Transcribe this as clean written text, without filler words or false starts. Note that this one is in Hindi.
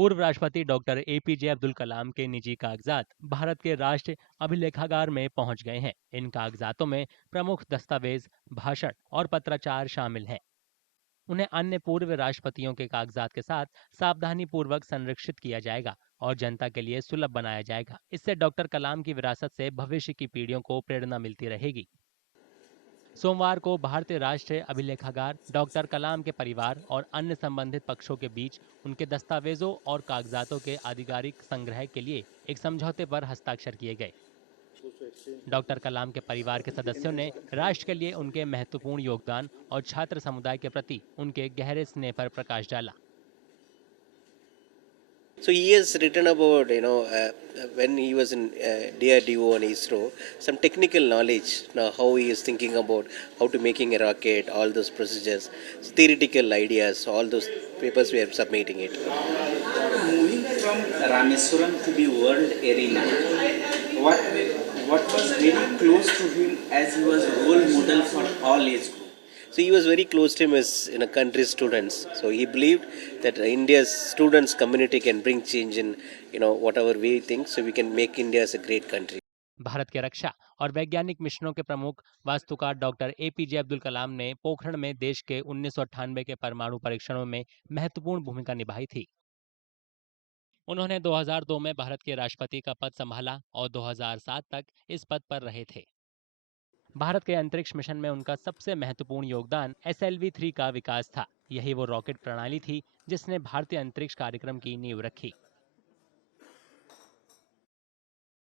पूर्व राष्ट्रपति डॉक्टर एपीजे अब्दुल कलाम के निजी कागजात भारत के राष्ट्रीय अभिलेखागार में पहुंच गए हैं। इन कागजातों में प्रमुख दस्तावेज, भाषण और पत्राचार शामिल हैं। उन्हें अन्य पूर्व राष्ट्रपतियों के कागजात के साथ सावधानी पूर्वक संरक्षित किया जाएगा और जनता के लिए सुलभ बनाया जाएगा। इससे डॉक्टर कलाम की विरासत से भविष्य की पीढ़ियों को प्रेरणा मिलती रहेगी। सोमवार को भारतीय राष्ट्रीय अभिलेखागार डॉक्टर कलाम के परिवार और अन्य संबंधित पक्षों के बीच उनके दस्तावेजों और कागजातों के आधिकारिक संग्रह के लिए एक समझौते पर हस्ताक्षर किए गए। डॉक्टर कलाम के परिवार के सदस्यों ने राष्ट्र के लिए उनके महत्वपूर्ण योगदान और छात्र समुदाय के प्रति उनके गहरे स्नेह पर प्रकाश डाला। So he has written about, when he was in DRDO and ISRO, some technical knowledge, how he is thinking about how to making a rocket, all those procedures, so theoretical ideas, all those papers we are submitting it. Moving from Rameswaram to the world arena, what was very close to him as he was role model for all age group? So he was very close to him as country students. So he believed that India's students community can bring change in whatever we think. So we can make India as a great country. Bharat के रक्षा और वैज्ञानिक मिशनों के प्रमुख वास्तुकार डॉक्टर एपीजे अब्दुल कलाम ने पोखरण में देश के 1998 के परमाणु परीक्षणों में महत्वपूर्ण भूमिका निभाई थी। उन्होंने 2002 में भारत के राष्ट्रपति का पद संभाला और 2007 तक इस पद पर रहे थे। भारत के अंतरिक्ष मिशन में उनका सबसे महत्वपूर्ण योगदान SLV-3 का विकास था। यही वो रॉकेट प्रणाली थी जिसने भारतीय अंतरिक्ष कार्यक्रम की नींव रखी।